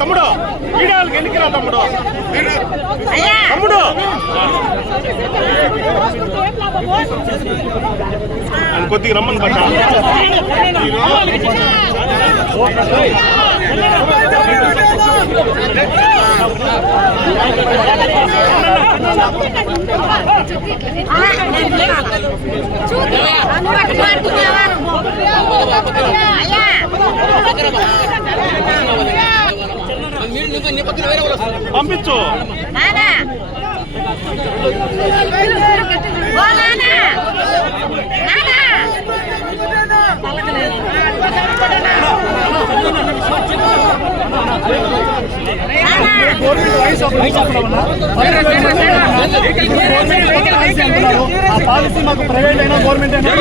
తమ్ముడు వీడియోలకు ఎన్నికరా తమ్ముడు తమ్ముడు ఆయన కొద్దిగా రమ్మని పడ్డా పంపించు. ఆ పాలసీ మాకు ప్రైవేట్ అయినా గవర్నమెంట్ అయినా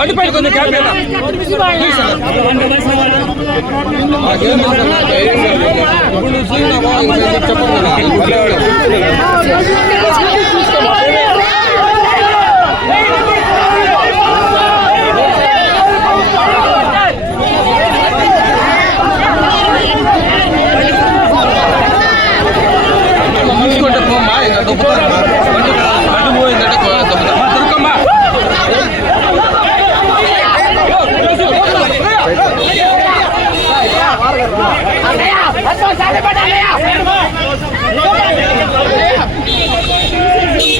ಅಡಿಪಾಡಿ ಬಂದು ಕ್ಯಾಬ್ ಮುಗಿಸ್ಕೊಂಡೆ ಫೋನ್ ¡Responsable para